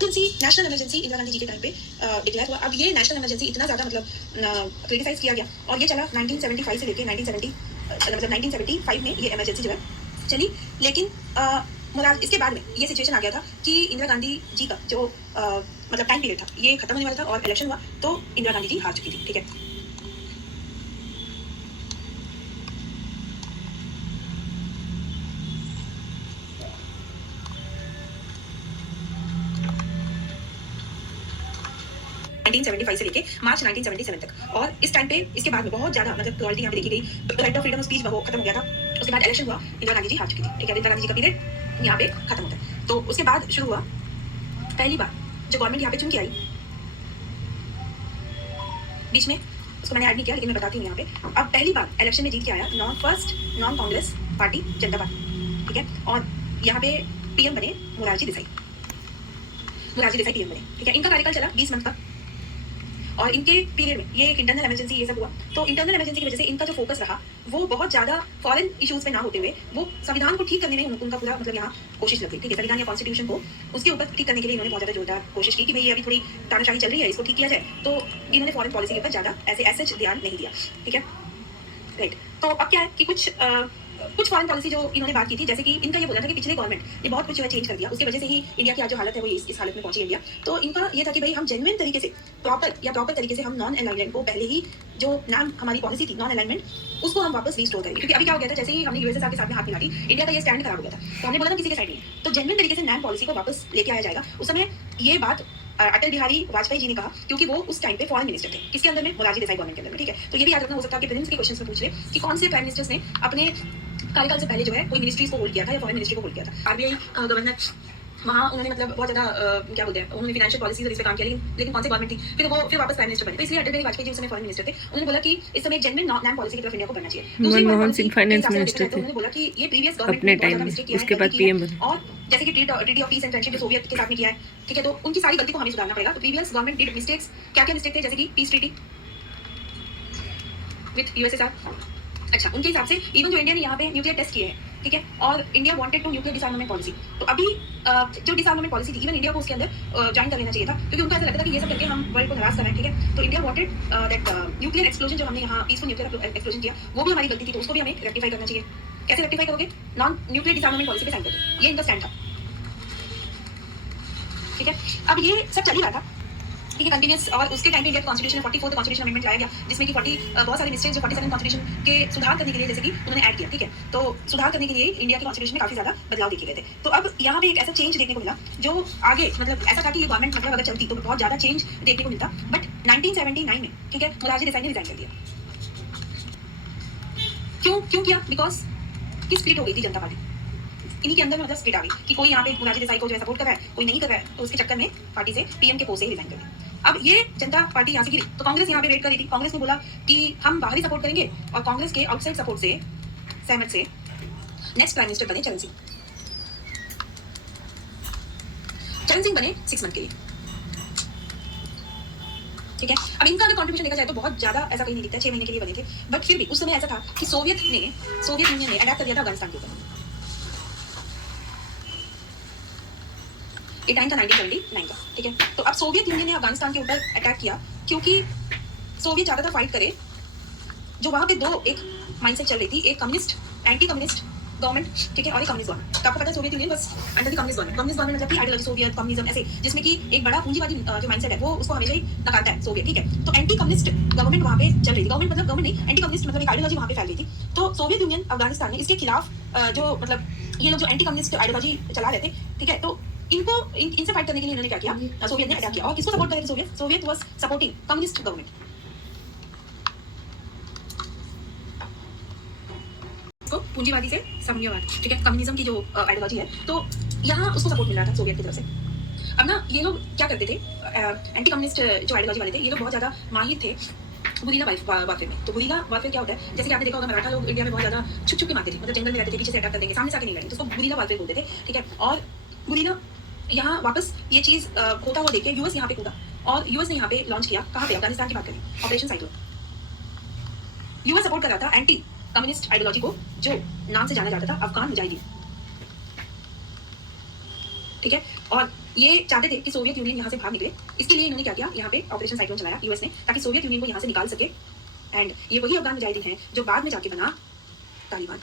National emergency Indira Gandhi ji के time पे declare हुआ। अब ये नेशनल इमरजेंसी इतना ज़्यादा क्रिटिसाइज किया गया और ये चला 1975 से लेके 1970 मतलब 1975 में ये इमरजेंसी जो है चली। लेकिन इसके बाद में ये सिचुएशन आ गया था कि इंदिरा गांधी जी का जो टाइम पीरियड था ये खत्म होने वाला था और इलेक्शन हुआ तो इंदिरा गांधी जी हार चुकी थी। ठीक है, 1975 से लेके मार्च 1977 तक। और इस टाइम पे इसके बाद में बहुत ज्यादा क्वालिटी यहाँ पे देखी गई। Right of freedom of speech वो खत्म हो गया था। उसके बाद इलेक्शन हुआ, इंदिरा गांधी जी हार चुकी थी। ठीक है, इंदिरा गांधी जी का पीरियड यहाँ पे खत्म होता है। तो उसके बाद शुरू हुआ पहली बार जो गवर्नमेंट यहाँ पे चुन के आई, बीच में उसको मैंने ऐड नहीं किया लेकिन मैं बताती हूँ यहाँ पे। अब पहली बार इलेक्शन में जीत के आया नॉन कांग्रेस पार्टी जनता पार्टी। ठीक है, और यहाँ पे पीएम बने मोरारजी देसाई पीएम बने। ठीक है, इनका कार्यकाल चला 20 मंथ का और इनके पीरियड में ये एक इंटरनल इमरजेंसी ये सब हुआ। तो इंटरनल इमरजेंसी की वजह से इनका जो फोकस रहा वो बहुत ज्यादा फॉरेन इश्यूज पे ना होते हुए वो संविधान को ठीक करने में उनका पूरा यहाँ कोशिश लग गई। ठीक है, संविधान या कॉन्स्टिट्यूशन को उसके ऊपर ठीक करने के लिए इन्होंने बहुत ज्यादा जोरदार कोशिश की कि भाई ये अभी थोड़ी तानाशाही चल रही है, इसको ठीक किया जाए। तो इन्होंने फॉरेन पॉलिसी के ऊपर ज्यादा ऐसे ध्यान नहीं दिया। ठीक है, राइट। तो अब क्या है कि कुछ फॉरेन पॉलिसी जो इन्होंने बात की थी, जैसे कि इनका ये बोला था कि पिछले गवर्नमेंट ने बहुत कुछ जो है चेंज कर दिया, उसकी वजह से ही इंडिया की आज जो हालत है वो इस हालत में पहुंची इंडिया। तो इनका ये था कि भाई हम जेन्युइन तरीके से प्रॉपर तरीके से हम नॉन अलाइनमेंट को पहले ही जो नाम हमारी पॉलिसी थी नॉन अलाइनमेंट उसको हम वापस रिस्टोर करेंगे। क्योंकि अभी क्या हो गया था, जैसे ही हमने यूएसएसआर के साथ में हाथ मिला दी इंडिया का ये स्टैंड खराब हो गया था। तो हमने बोला था किसी के साइड नहीं। तो जेन्युइन तरीके से नैम पॉलिसी को वापस लेके आया जाएगा। उस समय ये बात अटल बिहारी वाजपेयी जी ने कहा, क्योंकि वो उस टाइम पे फॉरेन मिनिस्टर थे। किसके अंदर में? मोरारजी देसाई गवर्नमेंट के अंदर में। ठीक है, तो ये भी याद रखना हो सकता है कि प्रीलिम्स के क्वेश्चंस में पूछ ले कि कौन से प्राइम मिनिस्टर्स ने अपने कार्यकाल से पहले जो है कोई मिनिस्ट्रीज को होल्ड किया था या फॉरेन मिनिस्ट्री को होल्ड किया था। आरबीआई गवर्नर वहाँ उन्होंने बहुत ज्यादा क्या बोलते हैं, उन्होंने फाइनेंशियल पॉलिसी और इस पे काम किया। लेकिन कौन सी गवर्नमेंट थी फिर वापस प्राइम मिनिस्टर बने। तो इसलिए अटल बिहारी वाजपेयी जी उस समय फॉरेन मिनिस्टर थे। उन्होंने बोला कि इस समय एक जेन्युइन नैम पॉलिसी की तरफ इंडिया को बढ़ना चाहिए। मनमोहन सिंह फाइनेंस मिनिस्टर थे उन्होंने बोला कि ये प्रीवियस गवर्नमेंट अपने टाइम में, उसके बाद पीएम बने। और जैसे कि treaty of peace and friendship जो सोवियत के साथ में किया है। ठीक है, तो उनकी सारी गलती को हमें सुधारना पड़ेगा। तो प्रीवियस गवर्नमेंट डिड मिस्टेक्स, क्या मिस्टेक थे, जैसे कि पीस ट्रीटी विद यूएसएसआर। अच्छा, उनके हिसाब से इवन जो इंडिया ने यहाँ पे न्यूक्लियर टेस्ट किए हैं, ठीक है, और India wanted to nuclear disarmament policy. तो अभी जो डिसआर्मामेंट पॉलिसी थी इवन इंडिया को उसके अंदर ज्वाइन कर लेना चाहिए था, क्योंकि उनको ऐसा लगता था कि ये सब करके हम वर्ल्ड को नाराज कर रहे हैं। ठीक है, तो India wanted that nuclear explosion जो हमने यहाँ पीसफुल न्यूक्लियर एक्सप्लोजन किया वो भी हमारी गलती थी, तो उसको भी हमें रेक्टिफाई करना चाहिए। कैसे रेक्टिफाई करोगे? नॉन न्यूक्लियर डिसआर्मामेंट पॉलिसी पे साइन कर दो, ये इनका स्टैंड था। ठीक है, अब ये सब चल ही रहा था, ठीक है, कंटिन्यूस। और उसके टाइम पे इंडिया कॉन्स्टिट्यूशन 44 कॉन्स्टिट्यूशन अमेंडमेंट लाया गया, जिसमें कि 40 बहुत सारे मिस्टेक्स जो 47 कॉन्स्टिट्यूशन के सुधार करने के लिए जैसे कि उन्होंने ऐड किया। ठीक है, तो सुधार करने के लिए इंडिया के कॉन्स्टिट्यूशन में काफी ज्यादा बदलाव देखे गए थे। तो अब यहाँ पे एक ऐसा चेंज देखने को मिला जो आगे ऐसा था कि ये गवर्नमेंट अगर चलती तो बहुत ज्यादा चेंज देखने को मिलता। बट 1979 में, ठीक है, मोरारजी देसाई ने रिजाइन कर दिया। क्यों किया? बिकॉज की स्प्लिट हो गई थी जनता पार्टी, इन्हीं के अंदर स्प्लिट आ गई कि कोई यहाँ पे मोरारजी देसाई को जो है सपोर्ट कर रहा है, कोई नहीं कर रहा है। तो उसके चक्कर में पार्टी से पीएम के पोस्ट से रिजाइन कर दिया। अब ये जनता पार्टी यहाँ से गिरी तो कांग्रेस यहाँ पे वेट कर रही थी। कांग्रेस ने बोला कि हम बाहरी सपोर्ट करेंगे, और कांग्रेस के आउटसाइड सपोर्ट से सहमत से नेक्स्ट प्राइम मिनिस्टर बने चरण सिंह बने 6 मंथ के लिए। ठीक है, अब इनका अगर कंट्रीब्यूशन देखा जाए तो बहुत ज्यादा ऐसा कहीं नहीं दिखता, 6 महीने के लिए बने थे। बट फिर भी उस समय ऐसा था कि सोवियत यूनियन ने अटैक कर दिया था अफगानिस्तान के ऊपर। ये टाइम था 1979 का। ठीक है, तो अब सोवियत यूनियन ने अफगानिस्तान के ऊपर अटैक किया क्योंकि सोवियत चाहता था फाइट करे। जो वहां पे एक माइंडसेट चल रही थी, एक कम्युनिस्ट एंटी कम्युनिस्ट गवर्नमेंट, ठीक है, और एक कम्युनिस्ट गवर्नमेंट। आपको पता है सोवियत यूनियन बस अंडर द कम्युनिस्ट गवर्नमेंट मतलब कि आइडियोलॉजी सोवियत कम्युनिज्म ऐसे, जिसमें कि एक बड़ा पूंजीवादी जो माइंडसेट है वो उसको हमेशा ही नकारता है सोवियत। ठीक है, तो एंटी कम्युनिस्ट गवर्नमेंट वहां पे चल रही थी। गवर्नमेंट नहीं, एंटी कम्युनिस्ट मतलब एक आइडियोलॉजी वहां पे फैल गई थी। तो सोवियत यूनियन अफगानिस्तान में इसके खिलाफ जो ये लोग जो एंटी कम्युनिस्ट आइडियोलॉजी चला रहे थे, ठीक है, तो इनसे फाइट करने के लिए इन्होंने क्या किया, सोवियत ने अटैक किया। और किसको सपोर्ट कर रहे थे Soviet was supporting communist government को, पूंजीवादी से साम्यवाद। ठीक है, कम्युनिज्म की जो आइडियोलॉजी है, तो यहाँ उसको सपोर्ट मिल रहा था सोवियत की तरफ से। अब ना ये लोग क्या करते थे, एंटी कम्युनिस्ट जो आइडियोलॉजी वाले थे, ये लोग बहुत ज्यादा माहिर थे गुरिल्ला वारफेयर में। तो गुरिल्ला वारफेयर क्या होता है, जैसे कि आपने देखा होगा मराठा लोग इंडिया में बहुत ज्यादा छुप के मारते थे, जंगल में रहते थे, पीछे से अटैक कर देंगे, सामने से आके नहीं लड़ेंगे, तो उसको गुरिल्ला वारफेयर बोलते थे। ठीक है, और गुरिल्ला यहाँ वापस ये चीज होता हुआ देखे यूएस यहाँ पे कूदा, और यूएस ने यहाँ पे लॉन्च किया, कहाँ पे, अफगानिस्तान की बात करें, ऑपरेशन साइक्लोन। यूएस सपोर्ट कर रहा था एंटी कम्युनिस्ट आइडियोलॉजी को, जो नाम से जाना जाता था अफगान मुजाहिदीन। ठीक है। और ये चाहते थे कि सोवियत यूनियन यहाँ से बाहर निकले। इसके लिए इन्होंने क्या किया, यहाँ पे ऑपरेशन साइक्लोन चलाया यूएस ने, ताकि सोवियत यूनियन को यहाँ से निकाल सके। एंड ये वही अफगान मुजाहिदीन है जो बाद में जाके बना तालिबान।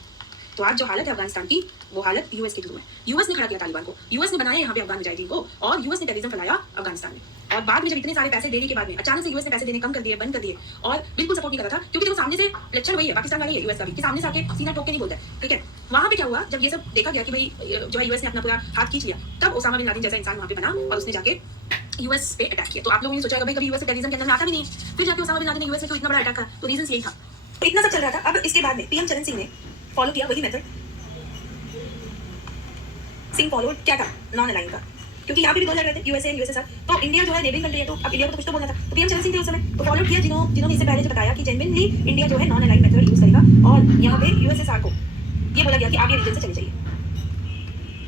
तो आज जो हालत है अफगानिस्तान की, वो हालत यूएस के थ्रू है। यूएस ने खड़ा किया तालिबान को, यूएस ने बनाया यहाँ पे अफगान मुजाहिदीन को, और यूएस ने टेररिज्म फैलाया अफगानिस्तान में। और बाद में जब इतने सारे पैसे देने के बाद में अचानक से यूएस ने पैसे देने कम कर दिए, बंद कर दिए, और बिल्कुल सपोर्ट नहीं कर रहा था, क्योंकि देखो सामने से लक्षण वही है, पाकिस्तान वाला ही है यूएस का भी, कि सामने से आके सीना ठोक के नहीं बोलता है, ठीक है। वहां पे क्या हुआ, जब ये सब देखा गया कि भाई जो है यूएस ने अपना पूरा हाथ खींच लिया, तब ओसामा बिन लादेन जैसा इंसान वहां पे बना और उसने जाके यूएस पे अटैक किया। तो आप लोगों ने सोचा भाई कभी यूएस टेररिज्म के अंदर में आता भी नहीं, फिर जाके ओसामा बिन लादेन ने यूएस को इतना बड़ा अटैक करा, तो रीजन यही था। तो इतना सब चल रहा था। अब इसके बाद में पीएम चरण सिंह ने फॉलो किया वही मेथड। सिंह फॉलो क्या था, नॉन अलाइन का, क्योंकि यहाँ पे भी दो लड़ रहे थे यूएसए एंड यूएसएसआर। तो इंडिया जो है नेबरिंग कंट्री है, तो अब इंडिया को तो कुछ तो बोलना था। तो पीएम चरण सिंह थे उस समय, तो फॉलो किया जिन्होंने इससे पहले जो बताया कि जेन्युइनली इंडिया जो है नॉन अलाइन मेथड यूज करेगा, और यहाँ पे यूएसएसआर को ये बोला गया कि आप ये रीजन से चले जाइए।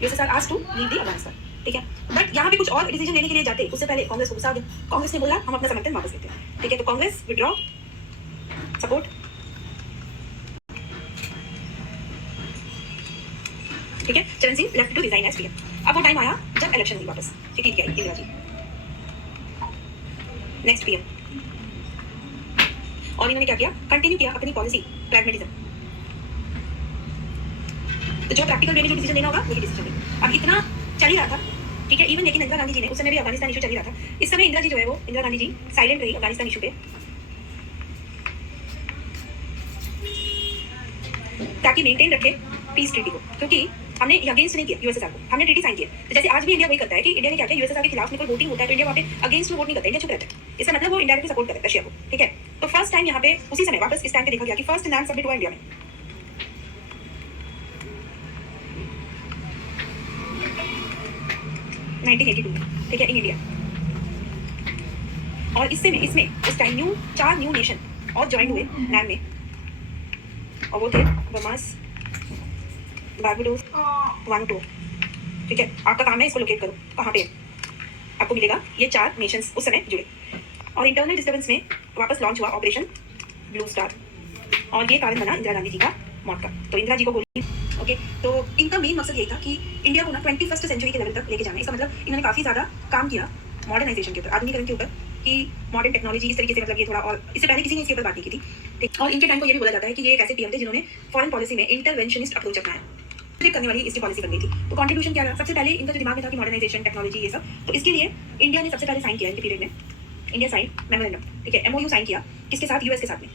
USSR asked to leave the Afghanistan, ठीक है। बट यहाँ पे कुछ और डिसीजन लेने के लिए जाते, उससे पहले कांग्रेस को गुस्सा आ गया। कांग्रेस ने बोला हम अपना समर्थन वापस लेते हैं, ठीक है। तो कांग्रेस विड्रॉ सपोर्ट, ठीक है। Charan Singh left to resign as PM. अब वो टाइम आया जब इलेक्शन हुई वापस, ठीक है, इंदिरा जी नेक्स्ट पीएम। और इन्होंने क्या किया, कंटिन्यू किया अपनी पॉलिसी प्रैग्मेटिज्म। तो जो प्रैक्टिकल वे में जो डिसीजन लेना होगा वही डिसीजन लेना। अब इतना चल ही रहा था, ठीक है। इवन लेकिन इंदिरा गांधी जी ने, उस समय भी अफगानिस्तान इशू चल ही रहा था, इस समय इंदिरा जी जो है वो, इंदिरा गांधी जी साइलेंट रही अफगानिस्तान इशू पे, ताकि मेंटेन रखे पीस ट्रीटी को। क्योंकि हमने अगेंस्ट नहीं किया यूएसएसआर को, हमने ट्रीटी साइन किया। तो जैसे आज भी इंडिया वही करता है कि इंडिया ने क्या किया, यूएसएसआर के खिलाफ में कोई वोटिंग होता है तो इंडिया वहाँ पे अगेंस्ट में वोट नहीं करता, इंडिया चुप रहता है। इसका मतलब वो इंडायरेक्टली सपोर्ट करता है रशिया को, ठीक है। तो फर्स्ट टाइम यहाँ पे उसी समय वापस इस टाइम पे देखा गया कि फर्स्ट लैंड सबमिट हुआ इंडिया में। ठीक है, इन इंडिया। और इसमें उस टाइम 4 न्यू नेशन और ज्वाइन हुए लैंड में, और वो थे बर्मास, बारबाडोस, वानुटू, ठीक है। आपका काम है इसको लोकेट करो कहाँ पे आपको मिलेगा। ये 4 नेशंस उस समय जुड़े, और इंटरनल डिस्टर्बेंस में वापस लॉन्च हुआ ऑपरेशन ब्लू स्टार, और ये कारण बना इंदिरा गांधी जी का मौत का। तो इंदिरा जी को गोली, ओके। तो इनका मेन मकसद यही था कि इंडिया को ना 21st सेंचुरी के लेवल तक लेके जाना। इसका मतलब इन्होंने काफी ज्यादा काम किया मॉडर्नाइजेशन के ऊपर, आधुनिकरण के ऊपर, कि मॉडर्न टेक्नोलॉजी इस तरीके से, मतलब ये थोड़ा, और इससे पहले किसी ने इसके ऊपर बात नहीं की थी। और इनके टाइम को ये भी बोला जाता है कि ये एक ऐसे पीएम थे जिन्होंने फॉरेन पॉलिसी में इंटरवेंशनिस्ट अप्रोच अपनाया, करने वाली इसकी पॉलिसी बन गई थी। तो कंट्रीब्यूशन क्या रहा, सबसे पहले इनका जो दिमाग में था कि मॉडर्नाइजेशन, टेक्नोलॉजी, ये सब। तो इसके लिए इंडिया ने सबसे पहले साइन किया इनके पीरियड में, इंडिया साइन मेमोरेंडम, ठीक है, एमओयू साइन किया, किसके साथ, यूएस के साथ में।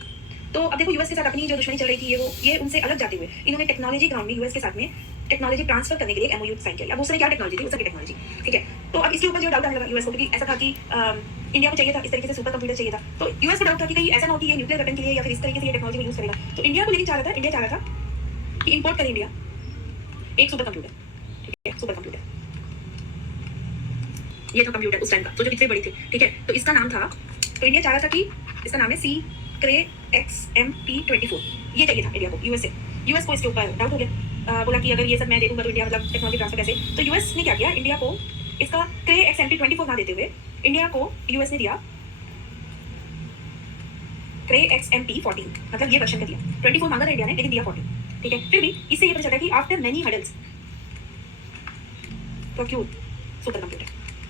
तो अब देखो यूएस के साथ अपनी जो दुश्मनी चल रही थी, ये उनसे अलग जाते हुए इन्होंने टेक्नोलॉजी ग्राउंड में यूएस के साथ में टेक्नोलॉजी ट्रांसफर करने के लिए एमओयू साइन किया। अब उस समय क्या टेक्नोलॉजी थी, उस समय टेक्नोलॉजी, ठीक है। तो अब इसके ऊपर जो डाउट आने लगा यूएस को, क्योंकि ऐसा था कि इंडिया को चाहिए था इस तरीके से सुपर कंप्यूटर चाहिए था। तो यूएस को डाउट था कि कहीं ऐसा ना हो कि ये न्यूक्लियर वेपन के लिए या फिर इस तरीके से ये टेक्नोलॉजी को यूज करेगा। तो इंडिया को लेकिन चाह रहा था, इंडिया चाह रहा था कि इंपोर्ट करे इंडिया एक सुपर कंप्यूटर, ठीक है, सुपर कंप्यूटर। ये था कंप्यूटर उस टाइम का, तो जो इतने बड़ी थी, ठीक है। तो इसका नाम था, तो इंडिया चाह रहा था कि इसका नाम है CRE-XMP-24, ये चाहिए था इंडिया को, यूएस को इसके ऊपर डाउट हो गया। बोला कि अगर ये सब मैं दे दूंगा तो इंडिया मतलब टेक्नोलॉजी ट्रांसफर कैसे। तो यूएस ने क्या किया, इंडिया को इसका CRE-XMP-24 ना देते हुए इंडिया को यूएस ने दिया CRE-XMP-14, मतलब ये वर्जन का दिया। 24 मांगा था इंडिया ने, लेकिन दिया 14, ठीक है। फिर भी इससे ये पता चलता है कि after many hurdles procure super computer.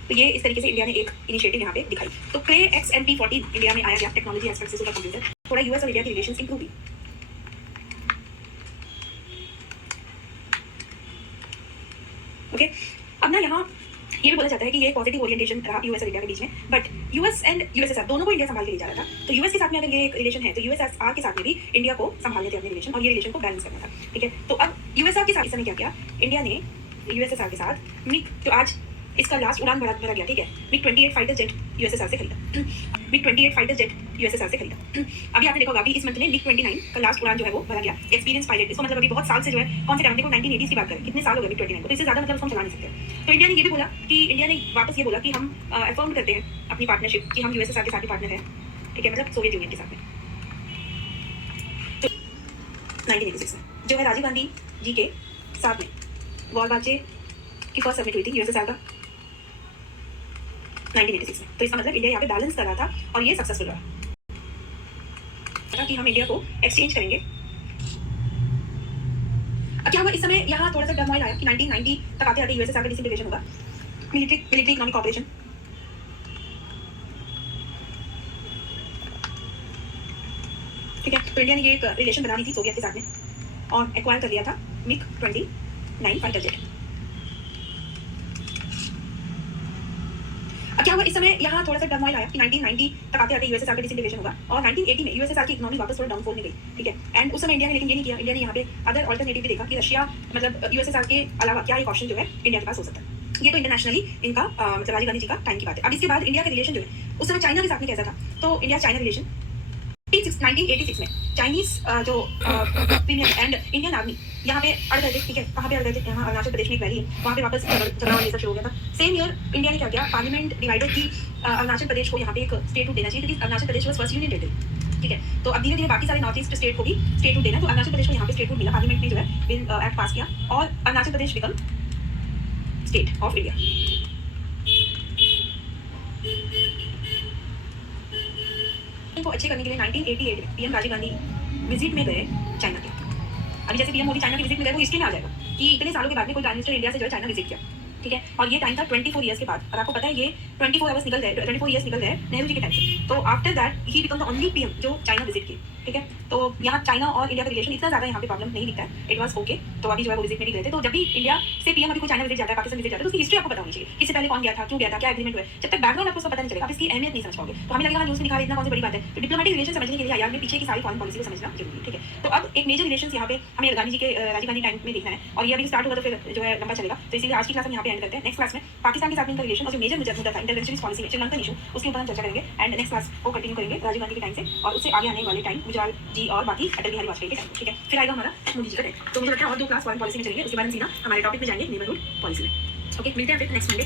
तो ये इस तरीके से इंडिया ने एक इनिशिएटिव यहाँ पे दिखाई। तो CRE-XMP-14 इंडिया में आया गया टेक्नोलॉजी एस्पेक्ट से सुपर कंप्यूटर, थोड़ा यूएस और इंडिया की रिलेशंस इंप्रूव हुई। ओके, अब ना यहाँ ये भी बोला जाता है कि ये पॉजिटिव ओरिएंटेशन रहा यूएस और इंडिया के बीच में, बट यूएस एंड यूएसएसआर दोनों को इंडिया संभाल के ले जा रहा था। तो यूएस के साथ में अगर ये रिलेशन है, तो यूएसएसआर के साथ में भी इंडिया को संभालने थे अपने रिलेशन, और ये रिलेशन को बैलेंस करना था, ठीक है। तो अब यूएसआर के साथ इस समय क्या किया, इंडिया ने यूएसएसआर के साथ मिग, जो आज इसका लास्ट उड़ान भरा गया, ठीक है, MiG-28 फाइटर जेट यूएसएसआर से खरीदा, MiG-28 फाइटर जेट यूएसएसआर से खरीदा। अभी आपने देखा होगा, अभी इस मंथ में MiG-29 का लास्ट उड़ान जो है वो भरा गया, एक्सपीरियंस पायलट। इसको मतलब अभी बहुत साल से जो है, कौन से टाइम, देखो 1980s की बात करें, कितने साल हो गए MiG-29 को, तो इससे ज्यादा मतलब उसको चला नहीं सकते। तो इंडिया ने ये भी बोला कि इंडिया ने वापस ये बोला कि हम अफर्म करते हैं अपनी पार्टनरशिप, कि हम यूएसएसआर के साथ ही पार्टनर है, ठीक है, मतलब सोवियत यूनियन के साथ में। तो 1986 में जो है राजीव गांधी जी के साथ में गौरबाचे की फर्स्ट सबमिट हुई थी यूएसएसआर का 1986 में। तो इसका मतलब इंडिया यहाँ पे बैलेंस कर रहा था, और ये सक्सेसफुल रहा कि हम इंडिया को एक्सचेंज करेंगे। अब क्या हुआ इस समय, यहाँ थोड़ा सा टर्मोइल आया कि 1990 तक आते आते यूएसएसआर का डिसइंटीग्रेशन होगा, मिलिट्री इकोनॉमिक कॉर्पोरेशन। ठीक है, तो इंडिया ने ये एक रिलेशन बना ली थी सोवियत के साथ में और एक्वायर कर लिया था मिग 29 फाइटर जेट। अब क्या हुआ इस समय यहाँ थोड़ा सा टर्मोइल आया कि 1990 तक आते आते यूएसएसआर का डिसइंटीग्रेशन होगा और 1980 में यूएसएसआर की इकोनॉमी वापस थोड़ा डाउनफॉल में गई। ठीक है, एंड उस समय इंडिया ने लेकिन ये नहीं किया। इंडिया ने यहाँ पे अदर ऑल्टरनेटिव भी देखा कि रशिया मतलब यूएसएसआर के अलावा क्या एक ऑप्शन जो है इंडिया के पास हो सकता है। ये तो इंटरनेशनली इनका मतलब राजीव गांधी जी का टाइम की बात है। अब इसके बाद इंडिया का रिलेशन जो है उस समय चाइना के साथ में कैसा था, तो इंडिया चाइना रिलेशन 1986 में चाइनीज जो प्रीमियर एंड इंडियन आर्मी यहाँ पे अड़ गए थे। ठीक है, कहाँ पे अड़ गए थे, यहाँ अरुणाचल प्रदेश में एक वैली है, वहाँ पे वापस झगड़ा ये सब शुरू हो गया था। सेम ईयर इंडिया ने क्या किया, पार्लियामेंट डिवाइडेड की अरुणाचल प्रदेश को यहाँ पे एक स्टेटहुड देना चाहिए क्योंकि Arunachal Pradesh was first union territory. ठीक है, तो अब धीरे धीरे बाकी सारे नॉर्थ ईस्ट स्टेट को भी स्टेटहुड देना, तो अरुणाचल प्रदेश को यहाँ पे स्टेटहुड मिला, पार्लियामेंट ने जो है बिल एक्ट पास किया और Arunachal Pradesh become state of India. को अच्छे करने के लिए 1988 में पीएम राजीव गांधी विजिट में गए चाइना के। अभी जैसे पीएम मोदी चाइना की विजिट में गए वो हिस्ट्री में आ जाएगा कि इतने सालों के बाद में कोई प्राइम मिनिस्टर इंडिया से जो है चाइना विजिट किया। ठीक है, और ये टाइम था 24 ईयर्स के बाद, और आपको पता है ये 24 आवर्स निकल गए, 24 ईयर्स निकल गए नेहरू जी के टाइम से। तो after that he become the only PM जो चाइना विजिट की। ठीक है, तो यहाँ चाइना और इंडिया का रिलेशन इतना ज्यादा यहाँ पे प्रॉब्लम नहीं दिखता है, इट वाज ओके। तो अभी जो है वो विजिट में नहीं गए थे। तो जब भी इंडिया से पीएम अभी कोई चाइना विजिट जाता है, पाकिस्तान विजिट जाता है, तो उसकी हिस्ट्री आपको पता होनी चाहिए, इससे पहले कौन गया था, क्यों गया था, क्या एग्रीमेंट हुआ। जब तक बैकग्राउंड आपको पता नहीं चलेगा आप इसकी अहमियत नहीं समझ पाओगे। तो हमें लगेगा न्यूज़ में दिखा रहे इतना कौन सी बड़ी बात है। तो डिप्लोमेटिक रिलेशन समझने के लिए यार में पीछे की सारी फॉरेन पॉलिसी को समझना जरूरी है। ठीक है, तो अब एक मेजर रिलेशन यहाँ पे हमें गांधी जी के राजीव गांधी टाइम में देखना है, और ये अभी स्टार्ट हुआ तो फिर जो है लंबा चलेगा। तो इसीलिए आज की क्लास हम यहाँ पे एंड करते हैं। नेक्स्ट क्लास में पाकिस्तान के साथ इनका रिलेशन और जो मेजर मुद्दा था इंटरवेंशनिस्ट पॉलिसी में श्रीलंकन इशू, उसके ऊपर हम चर्चा करेंगे एंड नेक्स्ट क्लास को कंटिन्यू करेंगे राजीव गांधी के टाइम से और उससे आगे आने वाले टाइम गुजराल जी और बाकी अटल बिहारी वाजपेयी के टाइम। ठीक है, फिर आएगा हमारा मोदी जी का टाइम। तो मुझे लगता है और 2 क्लास फॉरेन पॉलिसी में चलेंगे, उसके बाद हम सीधा हमारे टॉपिक में जाएंगे नेबरहुड पॉलिसी में। ओके, मिलते हैं फिर नेक्स्ट मंडे।